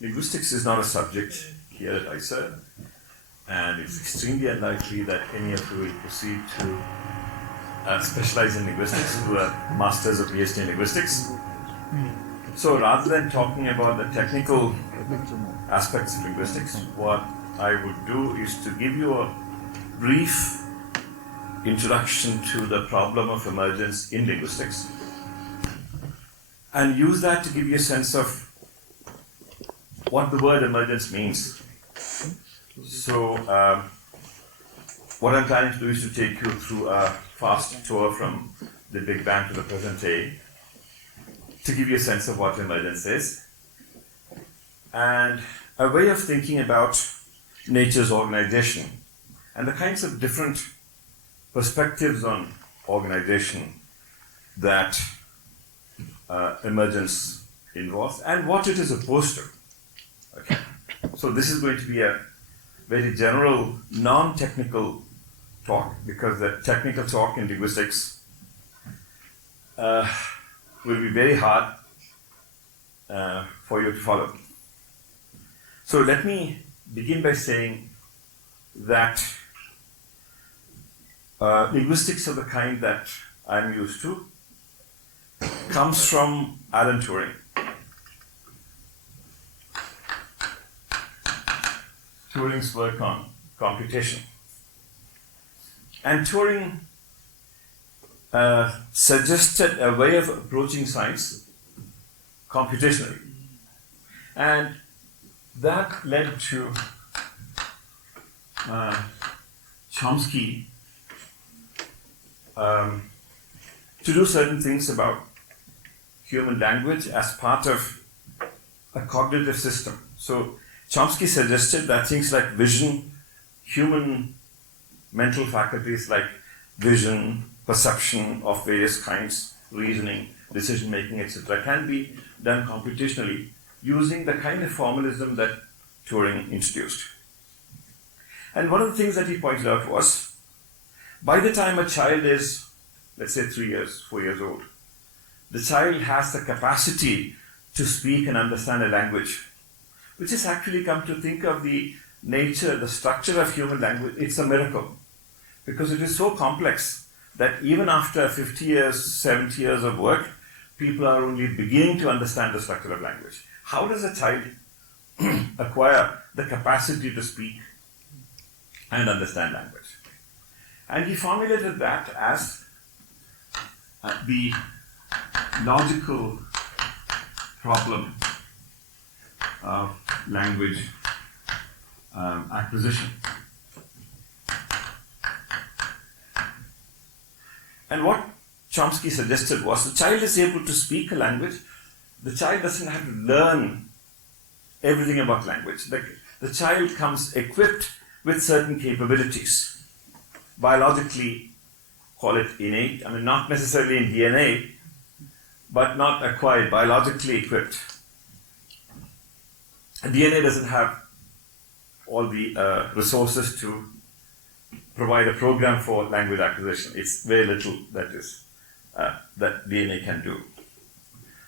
Linguistics is not a subject here at ISA, and it's extremely unlikely that any of you will proceed to specialize in linguistics who are masters or PhD in linguistics. So rather than talking about the technical aspects of linguistics, what I would do is to give you a brief introduction to the problem of emergence in linguistics and use that to give you a sense of what the word emergence means. So what I'm planning to do is to take you through a fast tour from the Big Bang to the present day to give you a sense of what emergence is and a way of thinking about nature's organization and the kinds of different perspectives on organization that emergence involves and what it is opposed to. Okay. So this is going to be a very general, non-technical talk because the technical talk in linguistics will be very hard for you to follow. So let me begin by saying that linguistics of the kind that I'm used to comes from Alan Turing. Turing's work on computation. And Turing suggested a way of approaching science computationally. And that led to Chomsky to do certain things about human language as part of a cognitive system. So Chomsky suggested that things like vision, human mental faculties like vision, perception of various kinds, reasoning, decision making, etc., can be done computationally using the kind of formalism that Turing introduced. And one of the things that he pointed out was, by the time a child is, let's say 3 years, 4 years old, the child has the capacity to speak and understand a language, which has actually come to think of the nature, the structure of human language. It's a miracle because it is so complex that even after 50 years, 70 years of work, people are only beginning to understand the structure of language. How does a child acquire the capacity to speak and understand language? And he formulated that as the logical problem of language acquisition. And what Chomsky suggested was the child is able to speak a language. The child doesn't have to learn everything about language. The child comes equipped with certain capabilities. Biologically, call it innate, I mean not necessarily in DNA, but not acquired, biologically equipped. DNA doesn't have all the resources to provide a program for language acquisition. It's very little that DNA can do.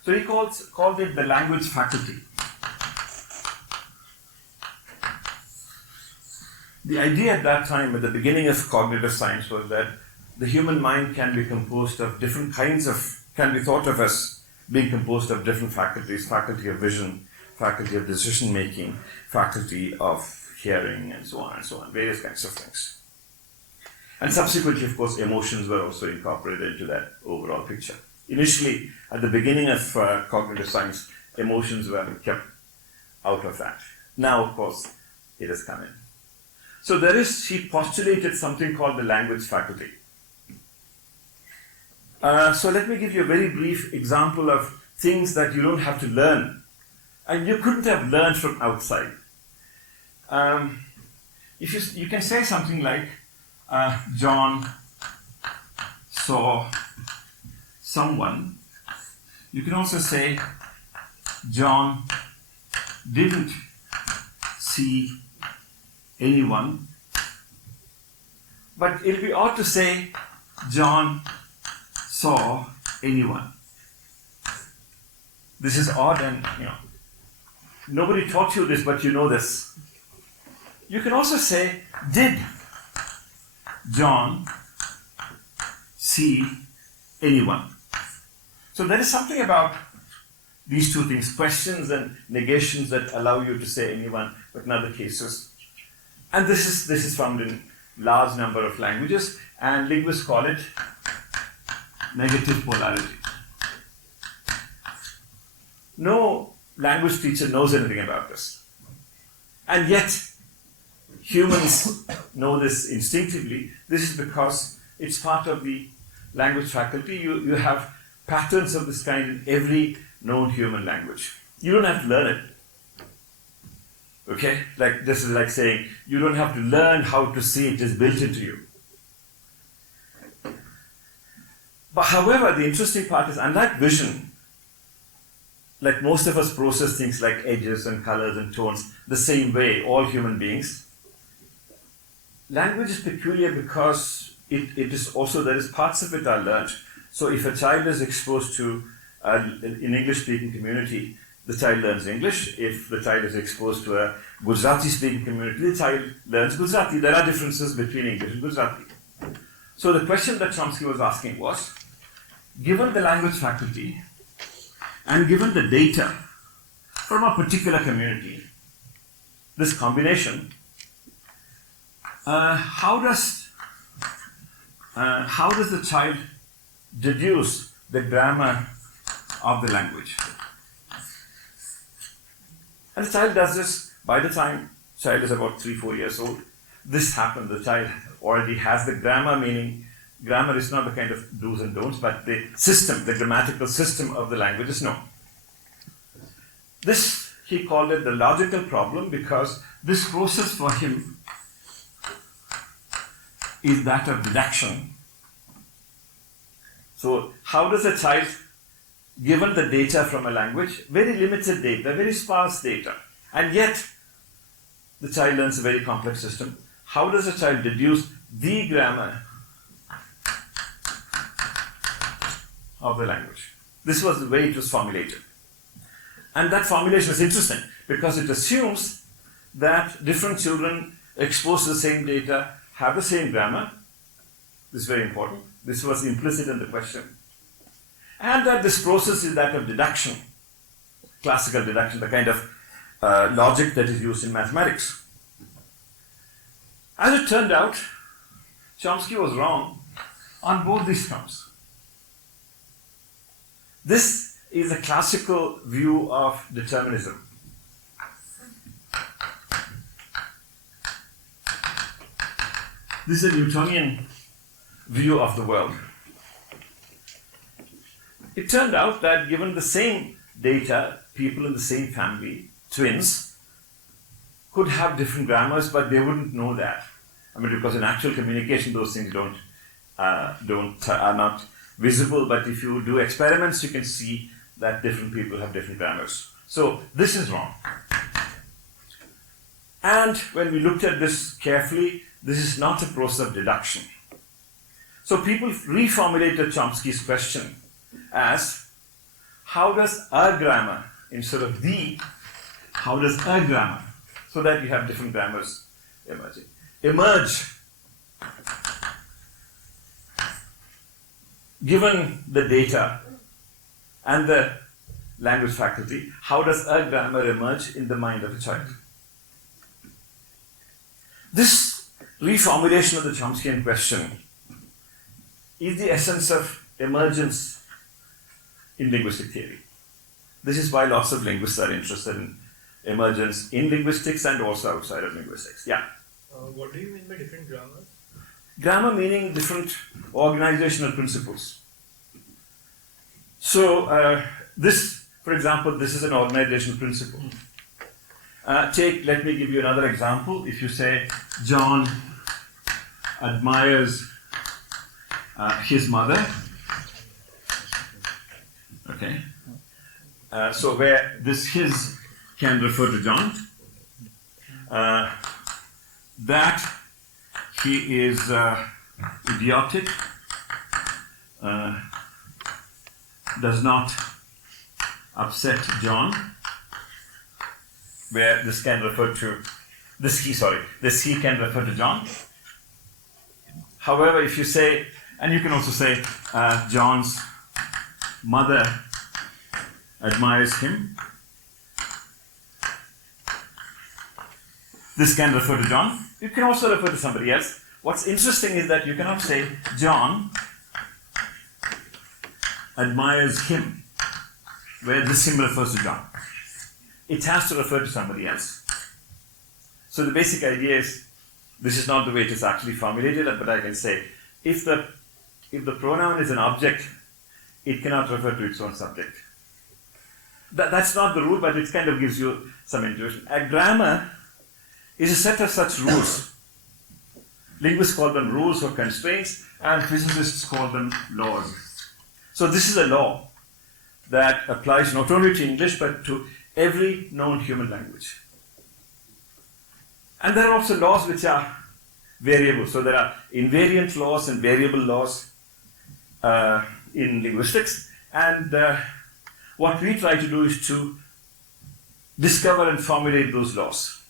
So he called it the language faculty. The idea at that time, at the beginning of cognitive science, was that the human mind can be composed of different kinds of, can be thought of as being composed of different faculties, faculty of vision, faculty of decision making, faculty of hearing, and so on, various kinds of things. And subsequently, of course, emotions were also incorporated into that overall picture. Initially, at the beginning of cognitive science, emotions were kept out of that. Now, of course, it has come in. So he postulated something called the language faculty. So let me give you a very brief example of things that you don't have to learn. And you couldn't have learned from outside. If you can say something like, John saw someone. You can also say, John didn't see anyone. But it'll be odd to say, John saw anyone. This is odd, and nobody taught you this, but you know this. You can also say, did John see anyone? So there is something about these two things, questions and negations, that allow you to say anyone, but in other cases. And this is found in large number of languages, and linguists call it negative polarity. No language teacher knows anything about this. And yet, humans know this instinctively. This is because it's part of the language faculty. You have patterns of this kind in every known human language. You don't have to learn it. Okay? Like, this is like saying, you don't have to learn how to see it is built into you. But however, the interesting part is, unlike vision, like most of us process things like edges and colors and tones the same way, all human beings, language is peculiar because it is also, there is parts of it are learned. So if a child is exposed to, in English-speaking community, the child learns English. If the child is exposed to a Gujarati-speaking community, the child learns Gujarati. There are differences between English and Gujarati. So the question that Chomsky was asking was, given the language faculty and given the data from a particular community, this combination, how does the child deduce the grammar of the language? And the child does this by the time the child is about 3-4 years old. This happened. The child already has the grammar, meaning grammar is not the kind of do's and don'ts, but the system, the grammatical system of the language is known. This, he called it the logical problem, because this process for him is that of deduction. So how does a child, given the data from a language, very limited data, very sparse data, and yet the child learns a very complex system, how does a child deduce the grammar of the language? This was the way it was formulated. And that formulation is interesting because it assumes that different children exposed to the same data have the same grammar. This is very important. This was implicit in the question. And that this process is that of deduction, classical deduction, the kind of logic that is used in mathematics. As it turned out, Chomsky was wrong on both these counts. This is a classical view of determinism. This is a Newtonian view of the world. It turned out that given the same data, people in the same family, twins, could have different grammars, but they wouldn't know that. I mean, because in actual communication, those things are not visible. But if you do experiments, you can see that different people have different grammars. So this is wrong. And when we looked at this carefully, this is not a process of deduction. So people reformulated Chomsky's question as, how does a grammar, instead of the, how does a grammar, so that you have different grammars emerging, emerge given the data and the language faculty, how does a grammar emerge in the mind of a child? This reformulation of the Chomskyan question is the essence of emergence in linguistic theory. This is why lots of linguists are interested in emergence in linguistics and also outside of linguistics. Yeah? What do you mean by different grammars? Grammar meaning different organizational principles. So this, for example, this is an organizational principle. Let me give you another example. If you say, John admires his mother, okay? So where this his can refer to John, that he is idiotic, does not upset John, where this can refer to this he can refer to John. However, if you say, and you can also say John's mother admires him, this can refer to John. You can also refer to somebody else. What's interesting is that you cannot say John admires him, where this him refers to John. It has to refer to somebody else. So the basic idea is, this is not the way it is actually formulated, but I can say, if the pronoun is an object, it cannot refer to its own subject. That's not the rule, but it kind of gives you some intuition. A grammar is a set of such rules. Linguists call them rules or constraints, and physicists call them laws. So this is a law that applies not only to English, but to every known human language. And there are also laws which are variable. So there are invariant laws and variable laws in linguistics. And what we try to do is to discover and formulate those laws.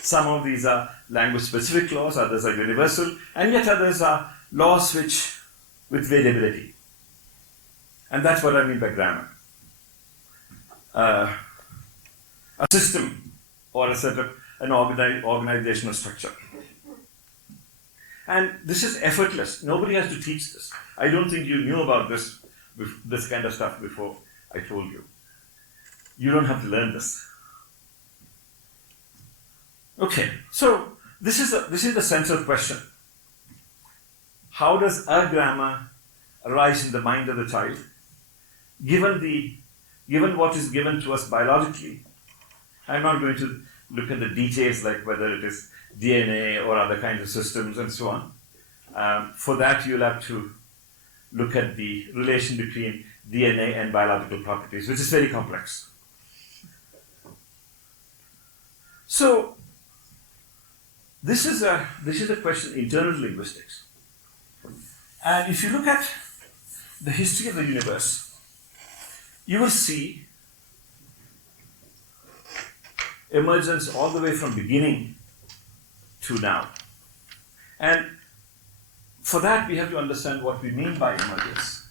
Some of these are language-specific laws, others are universal, and yet others are laws with variability. And that's what I mean by grammar. A system or a set of an organizational structure. And this is effortless. Nobody has to teach this. I don't think you knew about this kind of stuff before I told you. You don't have to learn this. Okay, so this is the central question. How does a grammar arise in the mind of the child, given what is given to us biologically? I'm not going to look at the details like whether it is DNA or other kinds of systems and so on. For that, you'll have to look at the relation between DNA and biological properties, which is very complex. So, this is a question in internal linguistics. And if you look at the history of the universe, you will see emergence all the way from beginning to now. And for that, we have to understand what we mean by emergence.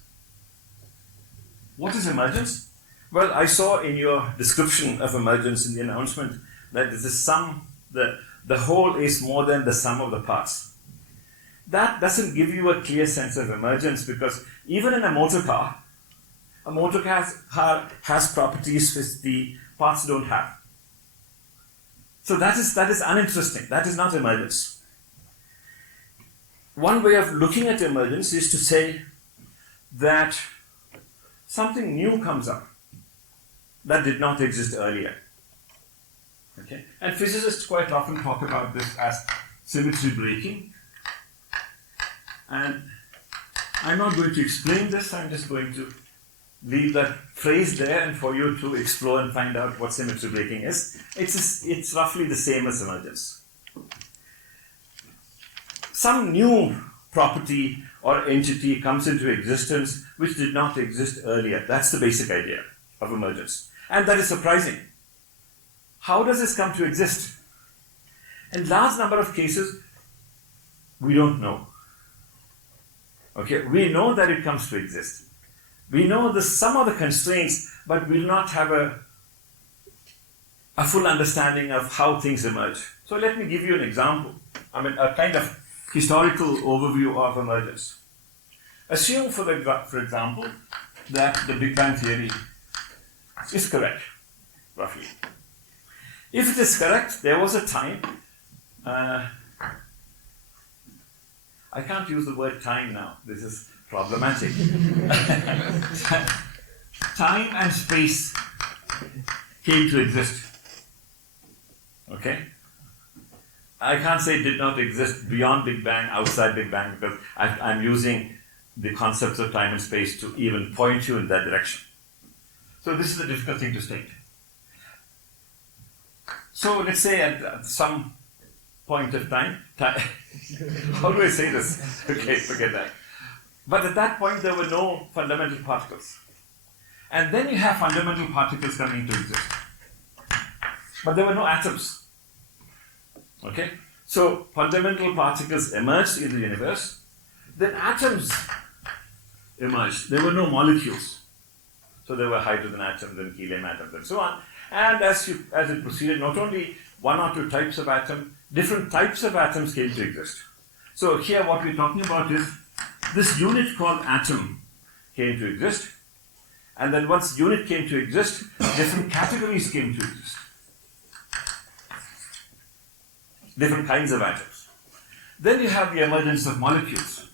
What is emergence? Well, I saw in your description of emergence in the announcement that this is the whole is more than the sum of the parts. That doesn't give you a clear sense of emergence, because even in a motor car has properties which the parts don't have. So that is uninteresting. That is not emergence. One way of looking at emergence is to say that something new comes up that did not exist earlier. Okay? And physicists quite often talk about this as symmetry breaking. And I'm not going to explain this, I'm just going to leave that phrase there and for you to explore and find out what symmetry breaking is. It's roughly the same as emergence. Some new property or entity comes into existence which did not exist earlier. That's the basic idea of emergence. And that is surprising. How does this come to exist? In large number of cases, we don't know. Okay, we know that it comes to exist. We know some of the constraints, but we will not have a full understanding of how things emerge. So let me give you an example. A kind of historical overview of emergence. Assume, for example, that the Big Bang theory is correct, roughly. If it is correct, there was a time, I can't use the word time now, this is problematic. Time and space came to exist. Okay? I can't say it did not exist beyond Big Bang, outside Big Bang, because I'm using the concepts of time and space to even point you in that direction. So this is a difficult thing to state. So let's say at some point of time, how do I say this? Okay, forget that. But at that point there were no fundamental particles. And then you have fundamental particles coming into exist. But there were no atoms. Okay? So fundamental particles emerged in the universe. Then atoms emerged. There were no molecules. So there were hydrogen atoms and helium atoms and so on. And as it proceeded, not only one or two types of atom, different types of atoms came to exist. So here what we're talking about is this unit called atom came to exist. And then once unit came to exist, different categories came to exist. Different kinds of atoms. Then you have the emergence of molecules,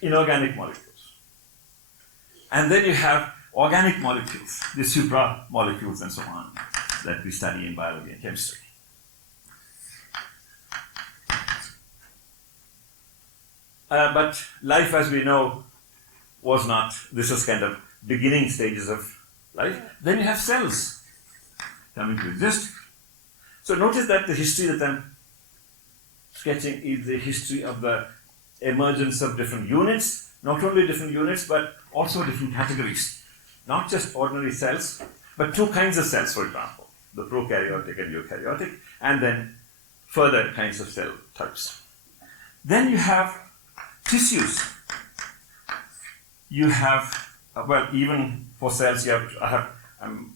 inorganic molecules. And then you have organic molecules, the supra molecules and so on, that we study in biology and chemistry. But life as we know was not, this is kind of beginning stages of life. Then you have cells coming to exist. So notice that the history that I'm sketching is the history of the emergence of different units, not only different units, but also different categories. Not just ordinary cells, but two kinds of cells, for example, the prokaryotic and eukaryotic, and then further kinds of cell types. Then you have tissues. You have, well, even for cells, you have, I'm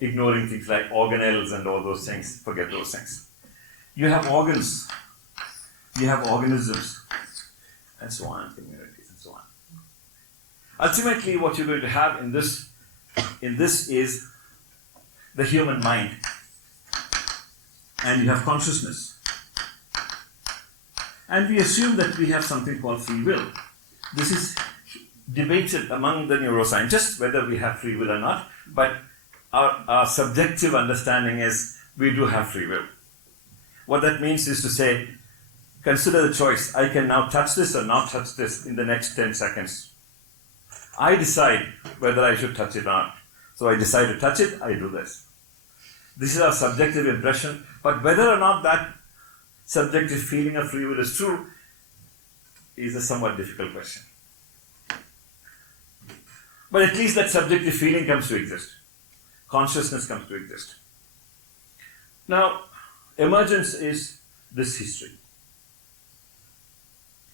ignoring things like organelles and all those things, forget those things. You have organs, you have organisms, and so on, communities, and so on. Ultimately, what you're going to have in this is the human mind. And you have consciousness. And we assume that we have something called free will. This is debated among the neuroscientists, whether we have free will or not, but our subjective understanding is we do have free will. What that means is to say, consider the choice. I can now touch this or not touch this in the next 10 seconds. I decide whether I should touch it or not. So I decide to touch it, I do this. This is our subjective impression, but whether or not that subjective feeling of free will is true is a somewhat difficult question. But at least that subjective feeling comes to exist. Consciousness comes to exist. Now, emergence is this history.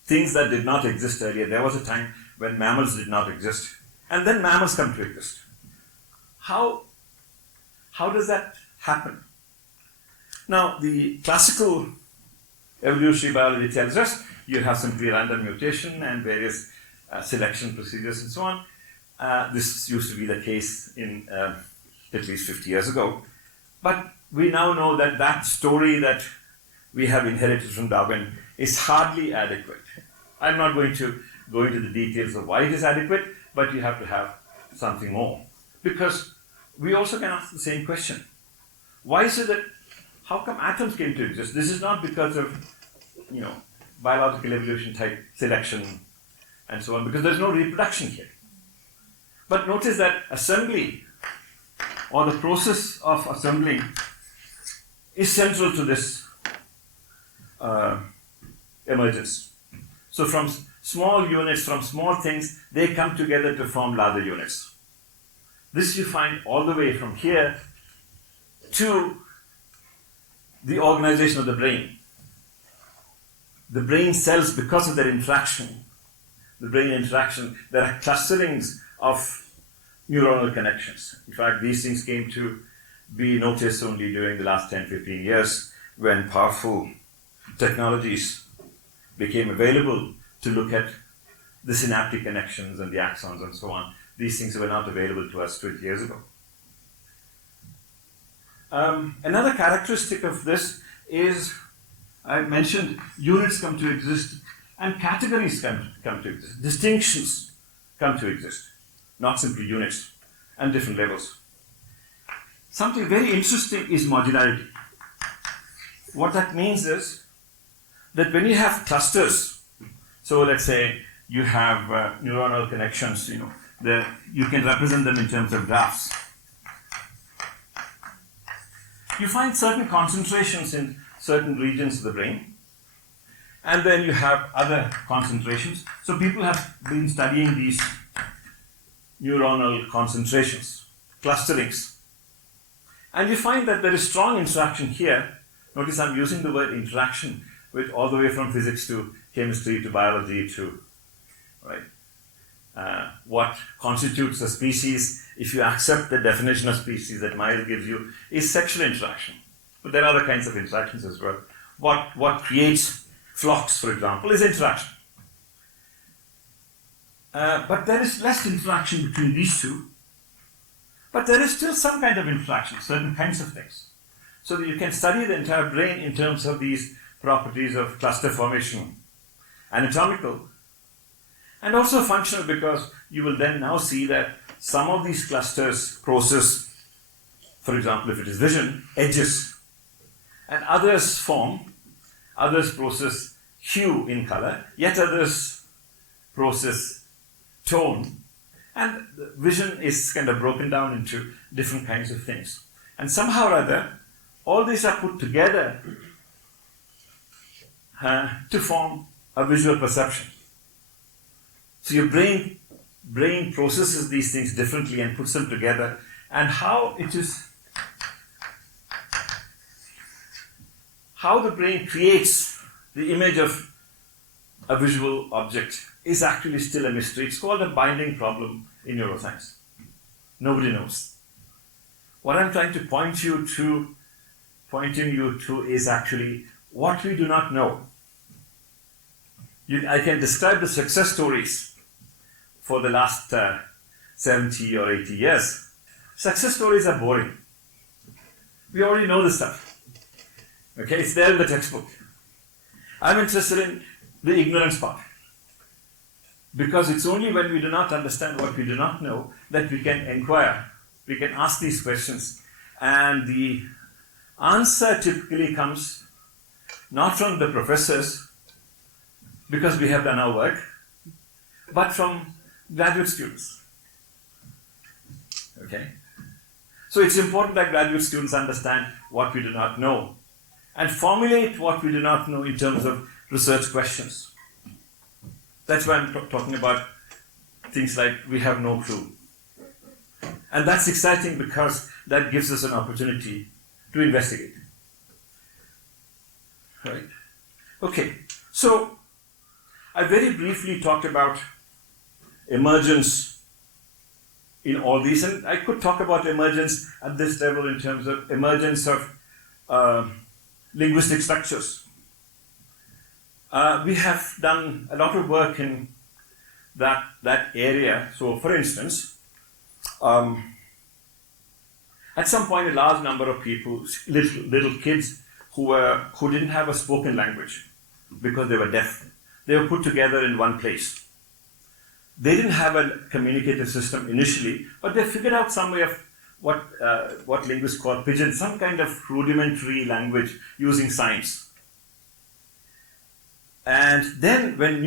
Things that did not exist earlier. There was a time when mammals did not exist, and then mammals come to exist. How does that happen? Now, the classical evolutionary biology tells us you have simply random mutation and various selection procedures and so on. This used to be the case in at least 50 years ago. But we now know that that story that we have inherited from Darwin is hardly adequate. I'm not going to go into the details of why it is adequate, but you have to have something more. Because we also can ask the same question. Why is it that, how come atoms came to exist? This is not because of, biological evolution type selection and so on, because there's no reproduction here. But notice that assembly, or the process of assembling, is central to this emergence. So from small units, from small things, they come together to form larger units. This you find all the way from here to the organization of the brain. The brain cells, because of their interaction, there are clusterings of neuronal connections. In fact, these things came to be noticed only during the last 10, 15 years when powerful technologies became available to look at the synaptic connections and the axons and so on. These things were not available to us 20 years ago. Another characteristic of this is, I mentioned, units come to exist and categories come to exist. Distinctions come to exist, not simply units and different levels. Something very interesting is modularity. What that means is that when you have clusters, so let's say you have neuronal connections, you can represent them in terms of graphs. You find certain concentrations in certain regions of the brain, and then you have other concentrations. So people have been studying these neuronal concentrations, clusterings. And you find that there is strong interaction here. Notice I'm using the word interaction with all the way from physics to chemistry to biology to, right? What constitutes a species, if you accept the definition of species that Miles gives you, is sexual interaction. But there are other kinds of interactions as well. What creates flocks, for example, is interaction. But there is less interaction between these two. But there is still some kind of interaction, certain kinds of things. So that you can study the entire brain in terms of these properties of cluster formation, anatomical, and also functional, because you will then now see that some of these clusters process, for example, if it is vision, edges, and others process hue in color, yet others process tone, and vision is kind of broken down into different kinds of things. And somehow or other, all these are put together to form a visual perception. So your brain processes these things differently and puts them together, and how the brain creates the image of a visual object is actually still a mystery. It's called a binding problem in neuroscience. Nobody knows. What I'm trying to pointing you to is actually what we do not know. I can describe the success stories for the last 70 or 80 years. Success stories are boring. We already know this stuff. Okay, it's there in the textbook. I'm interested in the ignorance part. Because it's only when we do not understand what we do not know that we can inquire. We can ask these questions. And the answer typically comes not from the professors, because we have done our work, but from graduate students. Okay? So it's important that graduate students understand what we do not know and formulate what we do not know in terms of research questions. That's why I'm talking about things like we have no clue. And that's exciting because that gives us an opportunity to investigate. Right? Okay, so I very briefly talked about emergence in all these, and I could talk about emergence at this level in terms of emergence of linguistic structures. We have done a lot of work in that area. So, for instance, at some point, a large number of people, little kids who didn't have a spoken language because they were deaf, they were put together in one place. They didn't have a communicative system initially, but they figured out some way of what linguists call pidgin, some kind of rudimentary language using signs. And then when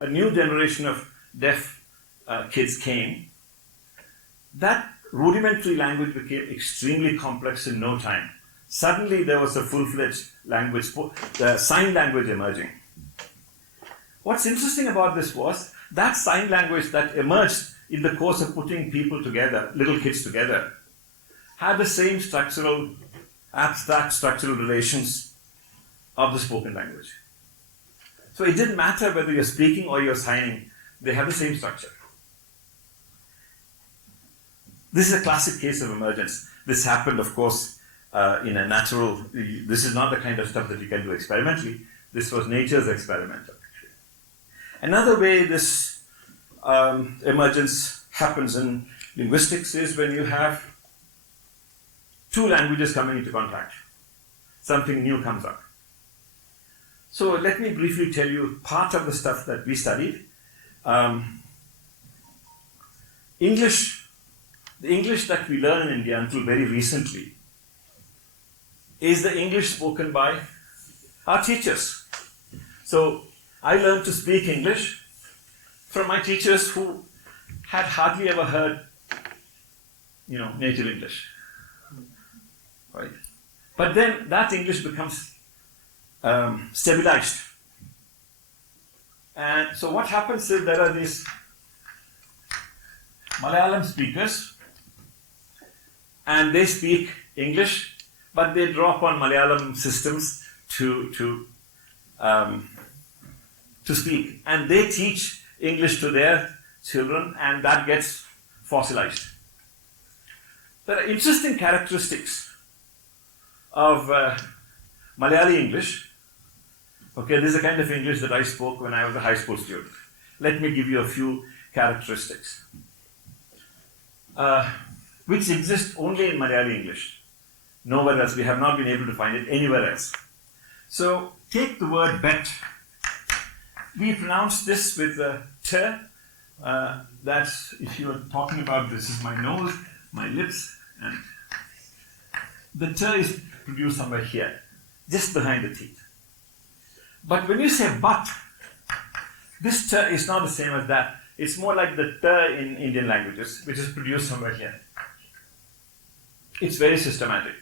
a new generation of deaf kids came, that rudimentary language became extremely complex in no time. Suddenly there was a full-fledged language, the sign language emerging. What's interesting about this was that sign language that emerged in the course of putting people together, little kids together, had the same abstract structural relations of the spoken language. So it didn't matter whether you're speaking or you're signing, they have the same structure. This is a classic case of emergence. This happened, of course, in a natural, this is not the kind of stuff that you can do experimentally. This was nature's experimental. Another way this emergence happens in linguistics is when you have two languages coming into contact. Something new comes up. So let me briefly tell you part of the stuff that we studied. The English that we learn in India until very recently is the English spoken by our teachers. So I learned to speak English from my teachers who had hardly ever heard, native English. Right? But then that English becomes stabilized. And so what happens is there are these Malayalam speakers, and they speak English, but they draw upon Malayalam systems to speak, and they teach English to their children, and that gets fossilized. There are interesting characteristics of Malayali English. Okay, this is the kind of English that I spoke when I was a high school student. Let me give you a few characteristics, which exist only in Malayali English. Nowhere else. We have not been able to find it anywhere else. So, take the word bet. We pronounce this with the t. That's, if you are talking about, this is my nose, my lips, and the t is produced somewhere here, just behind the teeth. But when you say but, this t is not the same as that. It's more like the t in Indian languages, which is produced somewhere here. It's very systematic.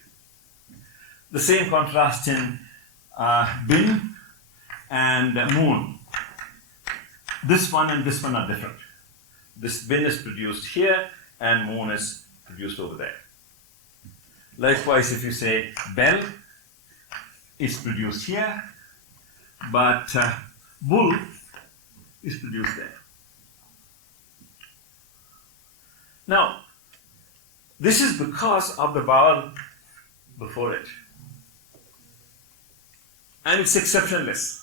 The same contrast in bin and moon. This one and this one are different. This bin is produced here and moon is produced over there. Likewise, if you say bell, it's produced here, but bull is produced there. Now, this is because of the vowel before it. And it's exceptionless.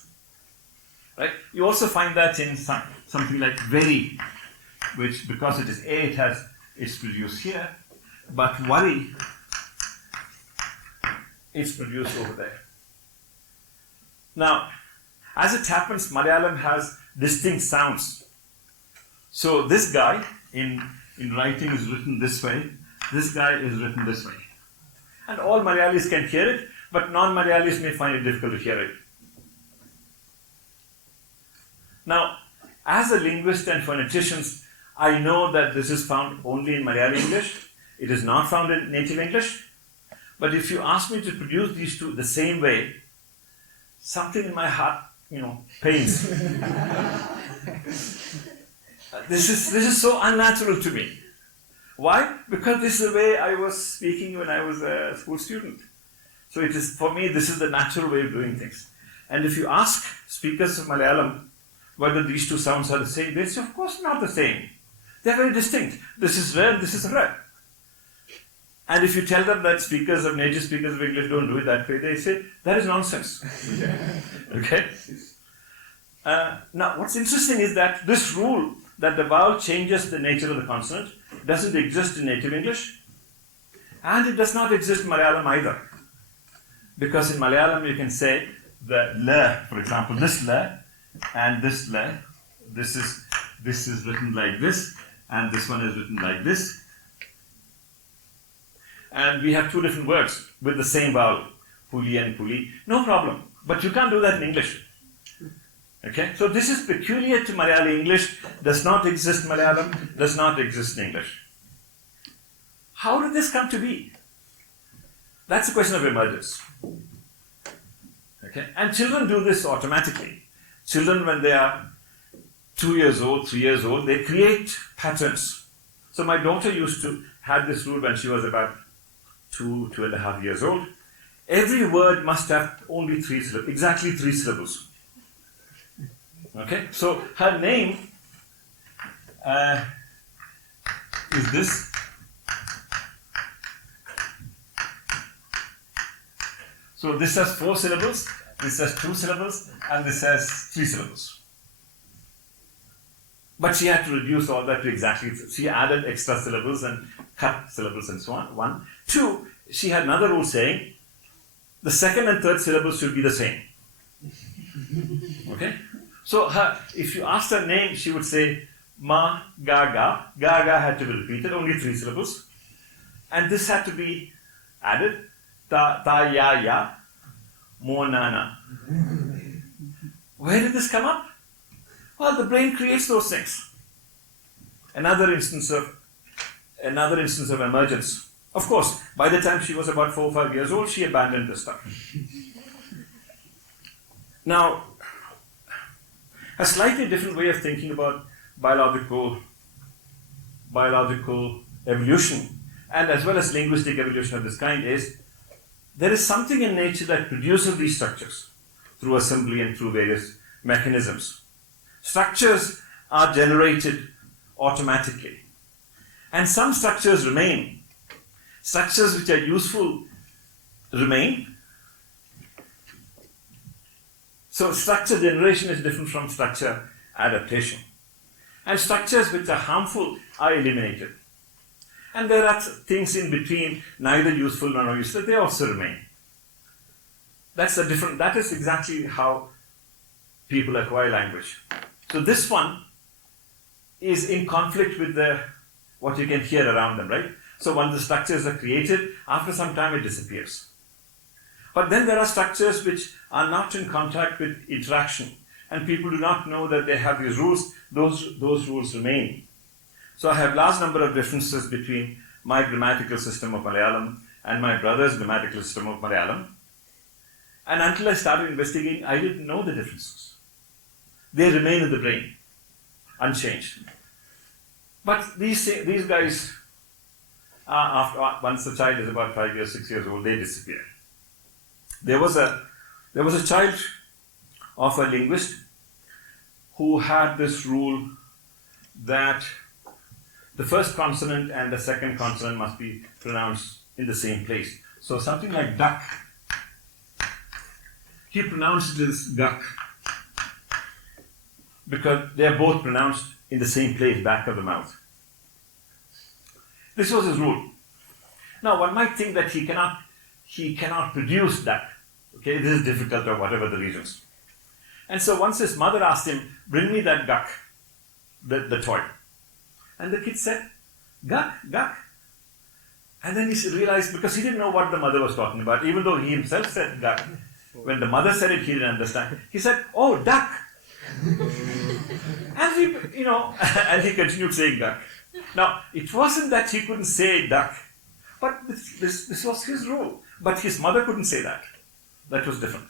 Right? You also find that in something like very, which because it is A, it's produced here, but worry, it's produced over there. Now, as it happens, Malayalam has distinct sounds. So this guy in writing is written this way, this guy is written this way. And all Malayalis can hear it, but non-Malayalis may find it difficult to hear it. Now, as a linguist and phonetician, I know that this is found only in Malayali English. It is not found in native English. But if you ask me to produce these two the same way, something in my heart, pains. This is so unnatural to me. Why? Because this is the way I was speaking when I was a school student. So it is, for me, this is the natural way of doing things. And if you ask speakers of Malayalam whether these two sounds are the same, they say, of course not the same. They're very distinct. This is re, this is re. And if you tell them that native speakers of English don't do it that way, they say, that is nonsense. Okay? Now, what's interesting is that this rule that the vowel changes the nature of the consonant doesn't exist in native English, and it does not exist in Malayalam either. Because in Malayalam you can say the le, for example, this le and this le, this is written like this, and this one is written like this. And we have two different words with the same vowel, puli and puli. No problem. But you can't do that in English. Okay? So this is peculiar to Malayali English, does not exist in Malayalam, does not exist in English. How did this come to be? That's a question of emergence. Okay? And children do this automatically. Children, when they are 2 years old, 3 years old, they create patterns. So my daughter used to have this rule when she was about 2.5 years old. Every word must have only 3 syllables, exactly 3 syllables. Okay? So her name is this. So this has 4 syllables, this has 2 syllables, and this has 3 syllables. But she had to reduce all that to exactly, she added extra syllables and cut syllables and so on. 1. 2, she had another rule saying the second and third syllables should be the same. Okay? So if you asked her name, she would say ma, ga, ga. Ga, ga had to be repeated, only 3 syllables. And this had to be added. Ta, ya, ya. Mo, na, na. Where did this come up? Well, the brain creates those things. Another instance of emergence. Of course, by the time she was about 4 or 5 years old, she abandoned this stuff. Now, a slightly different way of thinking about biological biological evolution, and as well as linguistic evolution of this kind, is there is something in nature that produces these structures through assembly and through various mechanisms. Structures are generated automatically, and some structures remain. Structures which are useful remain. So structure generation is different from structure adaptation. And structures which are harmful are eliminated. And there are things in between, neither useful nor not useful, they also remain. That is exactly how people acquire language. So this one is in conflict with what you can hear around them, right? So once the structures are created, after some time it disappears. But then there are structures which are not in contact with interaction, and people do not know that they have these rules. Those rules remain. So I have large number of differences between my grammatical system of Malayalam and my brother's grammatical system of Malayalam. And until I started investigating, I didn't know the differences. They remain in the brain, unchanged. But these guys, once the child is about 5 years, 6 years old, they disappear. There was a child of a linguist who had this rule that the first consonant and the second consonant must be pronounced in the same place. So something like duck, he pronounced it as guck because they are both pronounced in the same place, back of the mouth. This was his rule. Now one might think that he cannot produce that. Okay, this is difficult or whatever the reasons. And so once his mother asked him, bring me that guck, the toy. And the kid said, guck, guck. And then he realized, because he didn't know what the mother was talking about, even though he himself said guck, when the mother said it, he didn't understand. He said, oh, duck. And he continued saying duck. Now, it wasn't that he couldn't say duck, but this was his rule. But his mother couldn't say that. That was different.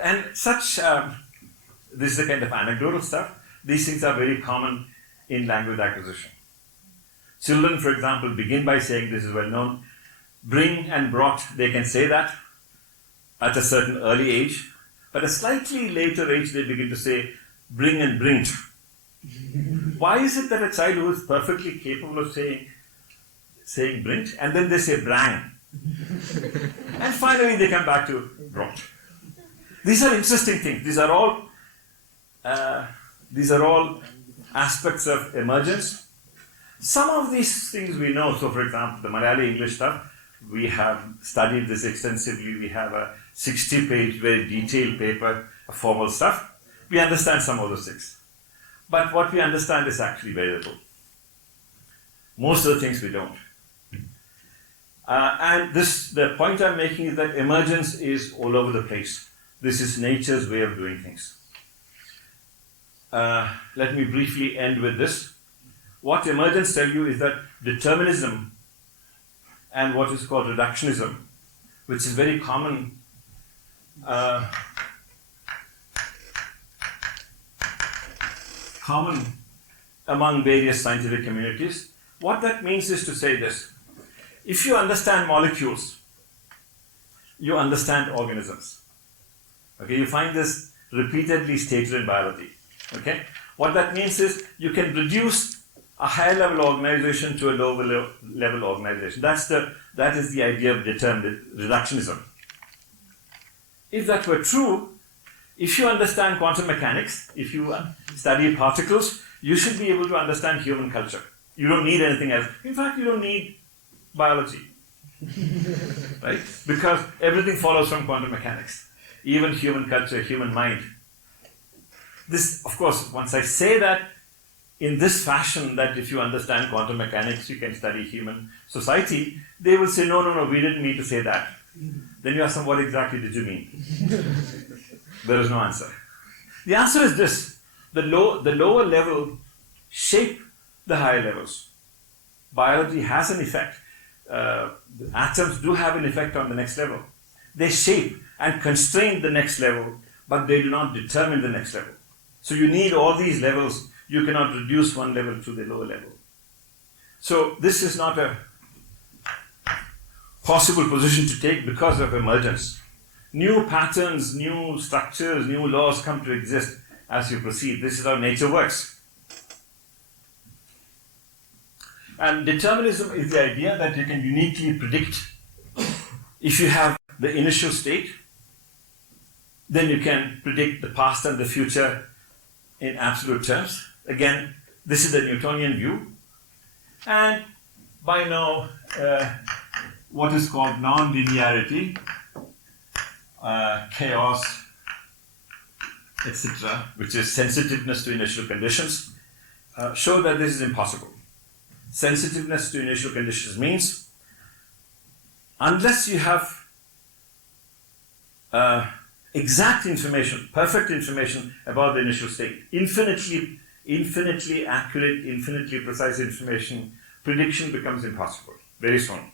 And this is the kind of anecdotal stuff. These things are very common in language acquisition. Children, for example, begin by saying, this is well known, bring and brought, they can say that at a certain early age, but at a slightly later age they begin to say bring and bringed. Why is it that a child who is perfectly capable of saying bringed, and then they say brang? And finally they come back to brought. These are interesting things. These are all aspects of emergence. Some of these things we know. So for example, the Malayalam-English stuff, we have studied this extensively. We have a 60-page, very detailed paper of formal stuff. We understand some of those things. But what we understand is actually very little. Most of the things we don't. And the point I'm making is that emergence is all over the place. This is nature's way of doing things. Let me briefly end with this. What emergence tells you is that determinism and what is called reductionism, which is very common among various scientific communities. What that means is to say this: if you understand molecules, you understand organisms. Okay, you find this repeatedly stated in biology. Okay, what that means is you can reduce a higher level organization to a lower level organization. That is the idea of reductionism. If that were true, if you understand quantum mechanics, if you study particles, you should be able to understand human culture. You don't need anything else. In fact, you don't need biology. Right? Because everything follows from quantum mechanics. Even human culture, human mind. This, of course, once I say that in this fashion, that if you understand quantum mechanics, you can study human society, they will say, no, we didn't mean to say that. Then you ask them, what exactly did you mean? There is no answer. The answer is this: the lower level shape the higher levels. Biology has an effect. The atoms do have an effect on the next level. They shape and constrain the next level, but they do not determine the next level. So you need all these levels you cannot reduce one level to the lower level. So this is not a possible position to take because of emergence. New patterns, new structures, new laws come to exist as you proceed. This is how nature works. And determinism is the idea that you can uniquely predict. If you have the initial state, then you can predict the past and the future in absolute terms. Again, this is the Newtonian view. And by now, what is called non-linearity, chaos, etc., which is sensitiveness to initial conditions, show that this is impossible. Sensitiveness to initial conditions means unless you have exact information, perfect information about the initial state, infinitely accurate, infinitely precise information, prediction becomes impossible very soon.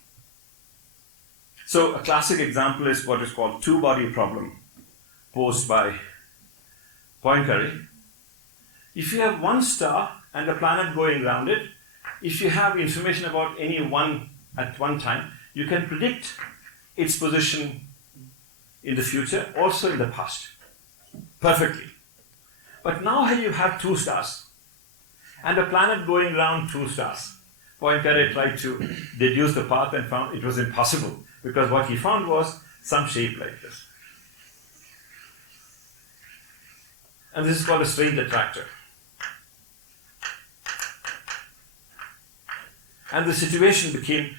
So a classic example is what is called two-body problem posed by Poincaré. If you have one star and a planet going around it, if you have information about any one at one time, you can predict its position in the future, also in the past, perfectly. But now you have two stars and a planet going around two stars. Poincaré tried to deduce the path and found it was impossible, because what he found was some shape like this. And this is called a strange attractor. And the situation became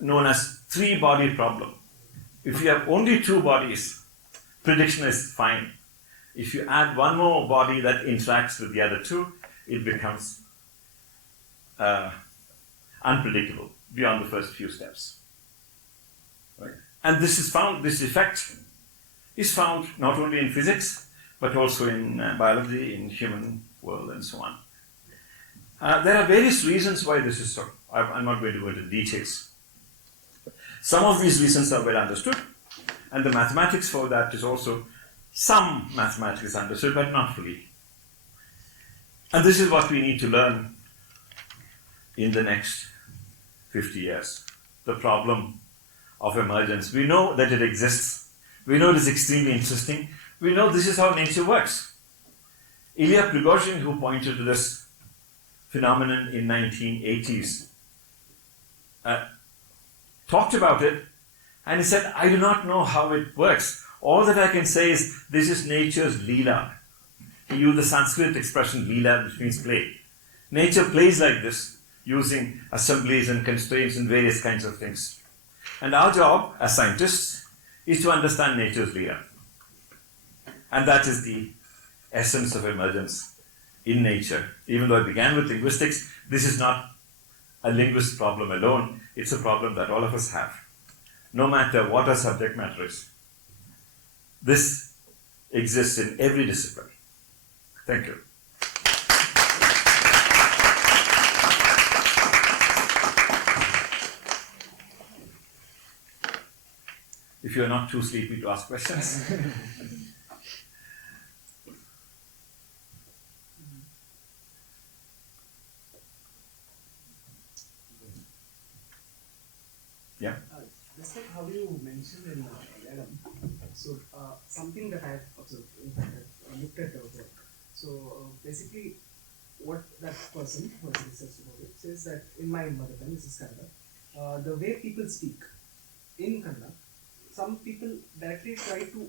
known as three-body problem. If you have only two bodies, prediction is fine. If you add one more body that interacts with the other two, it becomes unpredictable beyond the first few steps. Right? And this effect is found not only in physics, but also in biology, in human world, and so on. There are various reasons why this is so. I'm not going to go into details. Some of these reasons are well understood, and the mathematics for that is also, some mathematics is understood, but not fully. And this is what we need to learn in the next 50 years. The problem of emergence. We know that it exists. We know it is extremely interesting. We know this is how nature works. Ilya Prigozhin, who pointed to this phenomenon in 1980s, talked about it, and he said, I do not know how it works. All that I can say is, this is nature's Leela. He used the Sanskrit expression Leela, which means play. Nature plays like this, using assemblies and constraints and various kinds of things. And our job as scientists is to understand nature's Leela. And that is the essence of emergence in nature. Even though I began with linguistics, this is not a linguist problem alone. It's a problem that all of us have, no matter what our subject matter is. This exists in every discipline. Thank you. If you're not too sleepy to ask questions. Yeah. Just like how you mentioned in Malayalam, so something that I've observed, in fact, I've looked at the work. So basically, what that person who has researched about it says that in my mother tongue, this is Kannada, the way people speak in Kannada, some people directly try to,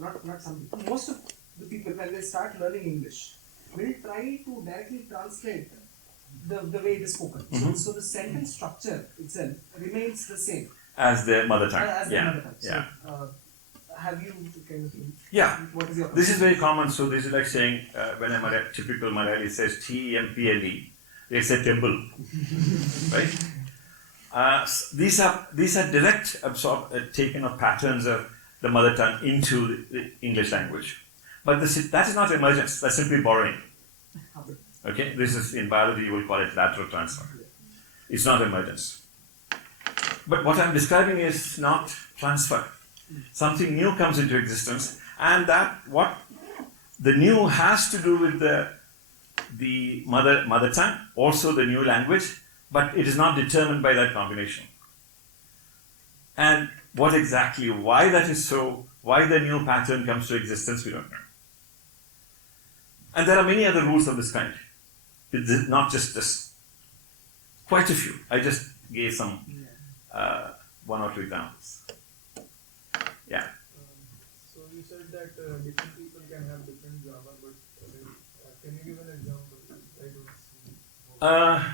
not some people, most of the people when they start learning English will try to directly translate the way it is spoken. Mm-hmm. So the sentence structure itself remains the same. As their mother tongue. As their mother tongue. So, Yeah. have you kind of... Yeah. What is your... This is very common. So this is like saying, when a typical Malayali says T-E-M-P-L-E, they say temple. Right? These are direct taken of patterns of the mother tongue into the English language. But that is not emergence. That's simply borrowing. Okay? This is, in biology, you will call it lateral transfer. It's not emergence. But what I'm describing is not transfer. Something new comes into existence, and that what the new has to do with the the mother tongue, also the new language, but it is not determined by that combination. And what exactly, why that is so, why the new pattern comes to existence, we don't know. And there are many other rules of this kind. It's not just this. Quite a few. I just gave some one or two examples. Yeah. So you said that different people can have different grammar, but can you give an example? I don't see.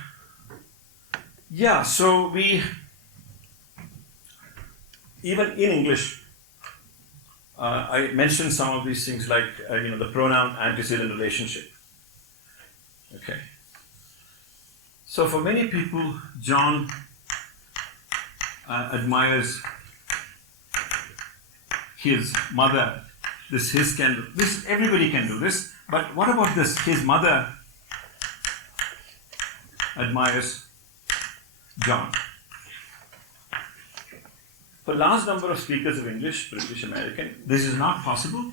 Yeah, so we, even in English, I mentioned some of these things like, the pronoun antecedent relationship. Okay. So for many people, John admires his mother. This everybody can do this. But what about this? His mother admires John. For large number of speakers of English, British, American, this is not possible.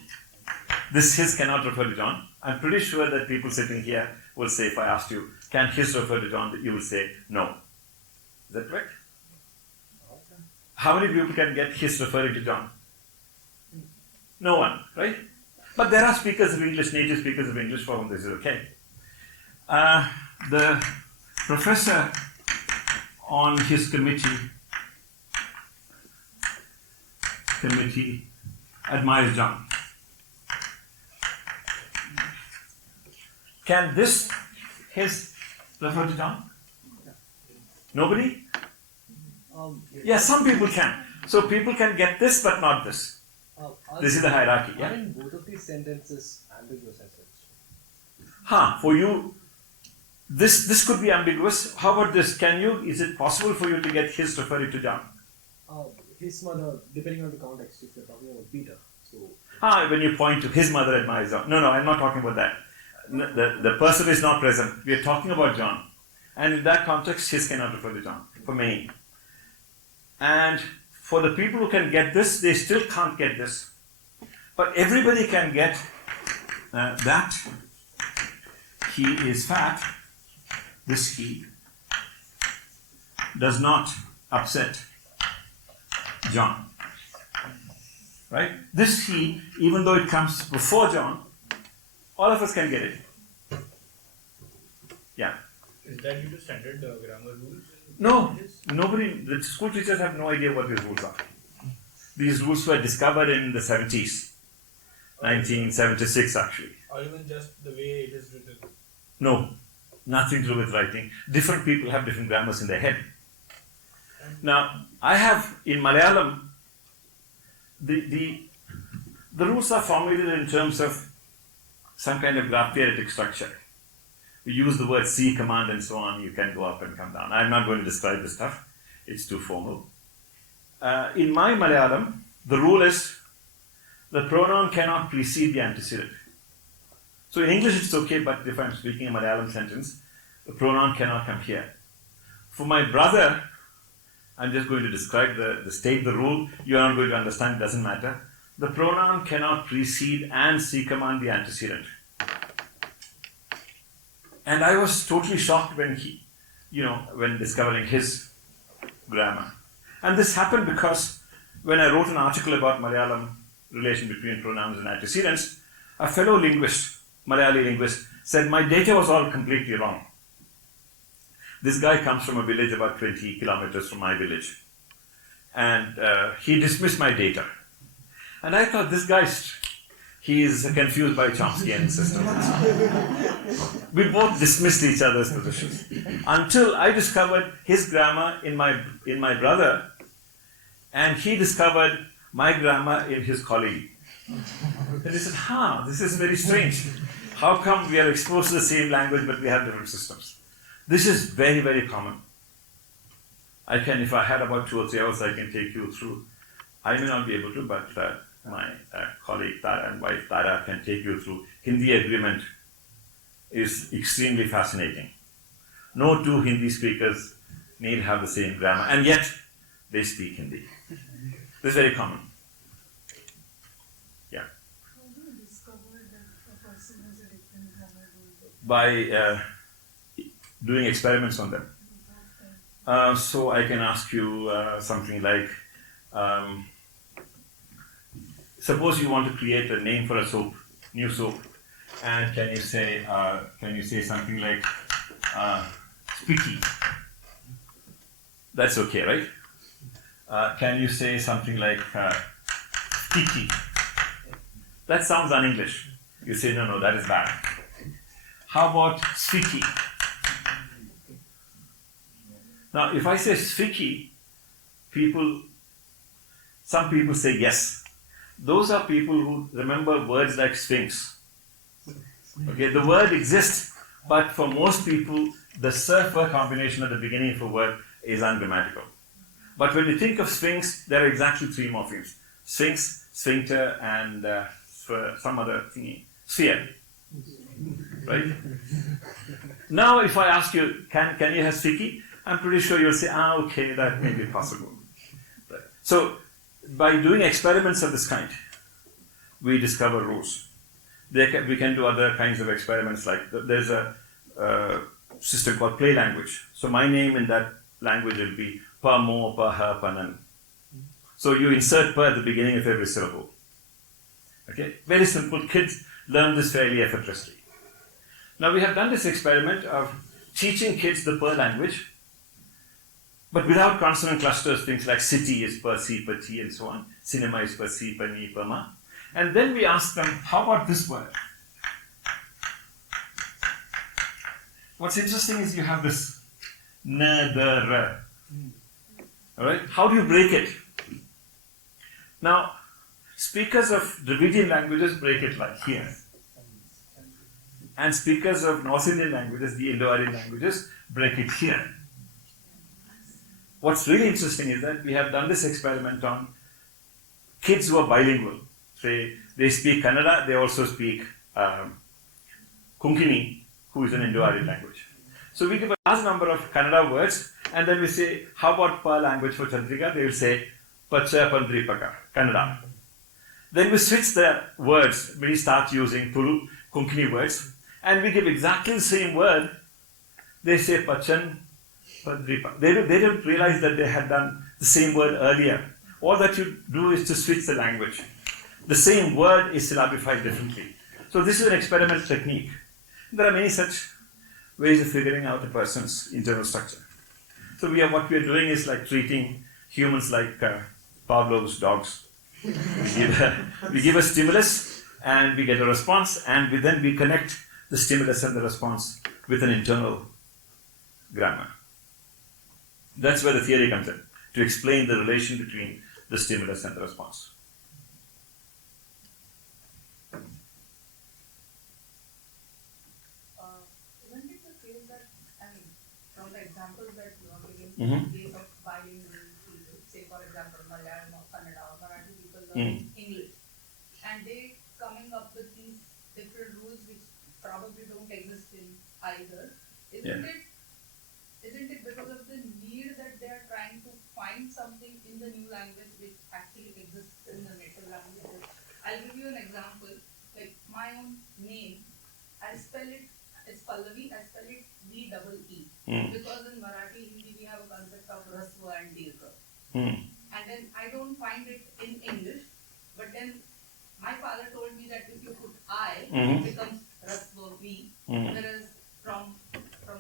This his cannot refer to John. I'm pretty sure that people sitting here will say, if I asked you, can his refer to John, you will say no. Is that correct? How many people can get his referring to John? No one, right? But there are speakers of English, native speakers of English, for whom this is okay. The professor on his committee admires John. Can this his refer to John? Nobody? Yeah, some people can. So people can get this but not this. This is the hierarchy. Yeah? Are in both of these sentences ambiguous as such? For you, this could be ambiguous. How about this? Is it possible for you to get his referring to John? His mother, depending on the context, if you're talking about Peter. So When you point to his mother admires John. No, I'm not talking about that. The person is not present. We are talking about John. And in that context, his cannot refer to John, for many. And for the people who can get this, they still can't get this. But everybody can get that he is fat. This he does not upset John. Right? This he, even though it comes before John, all of us can get it. Yeah. Is that due to standard grammar rules? No, the school teachers have no idea what these rules are. These rules were discovered in the 70s, 1976 actually. Or even just the way it is written? No, nothing to do with writing. Different people have different grammars in their head. Now, I have in Malayalam, the rules are formulated in terms of some kind of graph theoretic structure. We use the word C command and so on, you can go up and come down. I'm not going to describe this stuff, it's too formal. In my Malayalam, the rule is the pronoun cannot precede the antecedent. So in English it's okay, but if I'm speaking a Malayalam sentence, the pronoun cannot come here. For my brother, I'm just going to describe the rule, you are not going to understand, it doesn't matter. The pronoun cannot precede and C command the antecedent. And I was totally shocked when when discovering his grammar. And this happened because when I wrote an article about Malayalam relation between pronouns and antecedents, a fellow linguist, Malayali linguist, said my data was all completely wrong. This guy comes from a village about 20 kilometers from my village. And he dismissed my data. And I thought, this guy, he is confused by Chomsky and system. We both dismissed each other's positions. Until I discovered his grammar in my brother, and he discovered my grammar in his colleague. And he said, this is very strange. How come we are exposed to the same language but we have different systems? This is very, very common. If I had about 2 or 3 hours, I can take you through. I may not be able to, but my colleague Tara and wife Tara can take you through. Hindi agreement is extremely fascinating. No two Hindi speakers need have the same grammar, and yet they speak Hindi. This is very common. Yeah. How do you discover that a person has a different grammar rule? by doing experiments on them. So I can ask you something like, suppose you want to create a name for a soap, new soap, and can you say something like squeaky? That's okay, right? Can you say something like sticky? That sounds un-English. You say, no, that is bad. How about squeaky? Now, if I say squeaky, some people say yes. Those are people who remember words like sphinx. Okay, the word exists, but for most people, the surfer combination at the beginning of a word is ungrammatical. But when you think of sphinx, there are exactly three morphemes: sphinx, sphincter, and some other thingy, sphere. Right? Now, if I ask you, can you have sticky? I'm pretty sure you'll say, okay, that may be possible. Right. So, by doing experiments of this kind, we discover rules. We can do other kinds of experiments, like there's a system called play language. So my name in that language will be pa, mo, pa, ha, pa, nan. So you insert pa at the beginning of every syllable. Okay, very simple. Kids learn this fairly effortlessly. Now we have done this experiment of teaching kids the pa language, but without consonant clusters, things like city is pa, si, pa, ti, and so on. Cinema is pa, si, pa, ni, pa, ma. And then we ask them, how about this word? What's interesting is you have this na, da, ra. All right? How do you break it? Now, speakers of Dravidian languages break it like here. And speakers of North Indian languages, the Indo-Aryan languages, break it here. What's really interesting is that we have done this experiment on kids who are bilingual. They speak Kannada, they also speak Konkani, who is an Indo-Aryan language. So we give a large number of Kannada words, and then we say, how about pa language for Chandrika? They will say, pacha pandripaka, Kannada. Then we switch the words, we start using Tulu, Konkani words, and we give exactly the same word. They say pachan pandripaka. They don't realize that they had done the same word earlier. All that you do is to switch the language. The same word is syllabified differently. So this is an experimental technique. There are many such ways of figuring out a person's internal structure. So what we are doing is like treating humans like Pavlov's dogs. We give a stimulus and we get a response, and then we connect the stimulus and the response with an internal grammar. That's where the theory comes in, to explain the relation between the stimulus and the response. Isn't it the case that, from the examples that you are giving, Mm-hmm. in case of bilingual people, say for example Malayalam or Kannada or Marathi people learn English, and they coming up with these different rules which probably don't exist in either, isn't it because of the need that they are trying to find something in the new language which actually exists in the native language? I'll give you an example. Like my own name, I spell it, it's Pallavi, I spell it D-double-E. Because in Marathi, Hindi, we have a concept of Rasva and Dirgha. And then I don't find it in English, but then my father told me that if you put I, it becomes Rasva V. Whereas from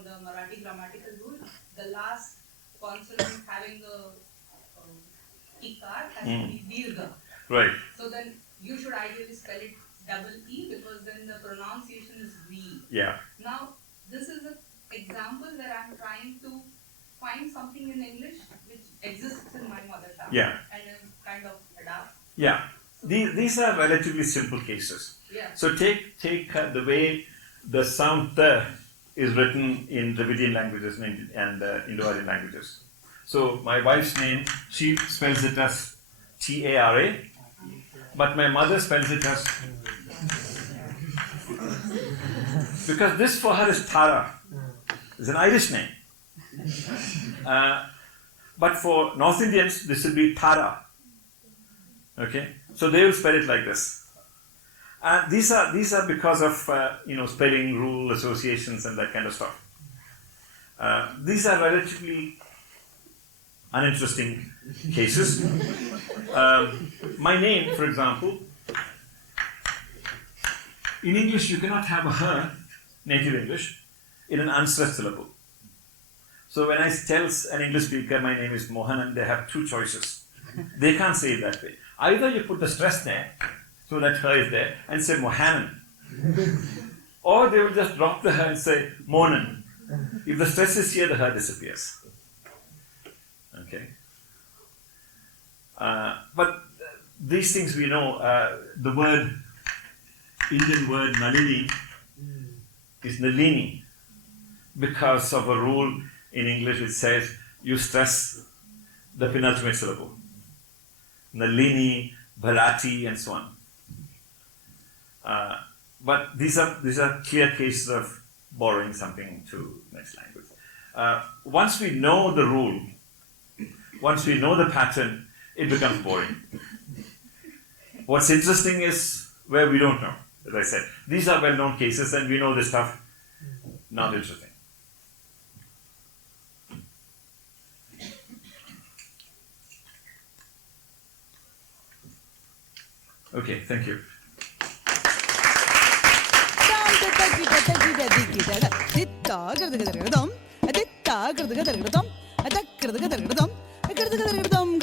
the Marathi grammatical rule, the last consonant having a ikar has to be Dirgha. Right. So then you should ideally spell it double E, because then the pronunciation is V. Yeah. Now, this is an example where I'm trying to find something in English which exists in my mother tongue. Yeah. And then kind of adapt. Yeah. These are relatively simple cases. Yeah. So take the way the sound th is written in Dravidian languages and Indo-Aryan languages. So my wife's name, she spells it as T-A-R-A, but my mother spells it as, because this for her is Tara. It's an Irish name. But for North Indians, this will be Tara. Okay? So they will spell it like this. These are because of spelling rule associations and that kind of stuff. These are relatively uninteresting cases. My name, for example, in English you cannot have a her, native English, in an unstressed syllable. So when I tell an English speaker my name is Mohanan, they have two choices. They can't say it that way. Either you put the stress there, so that her is there, and say Mohanan. Or they will just drop the her and say Monan. If the stress is here, the her disappears. Okay. But these things we know. The Indian word Nalini is Nalini because of a rule in English which says you stress the penultimate syllable. Nalini, Bharati, and so on. But these are clear cases of borrowing something to next language. Once we know the rule, once we know the pattern, it becomes boring. What's interesting is where we don't know, as I said. These are well-known cases and we know this stuff, not interesting. Okay, thank you. Ditta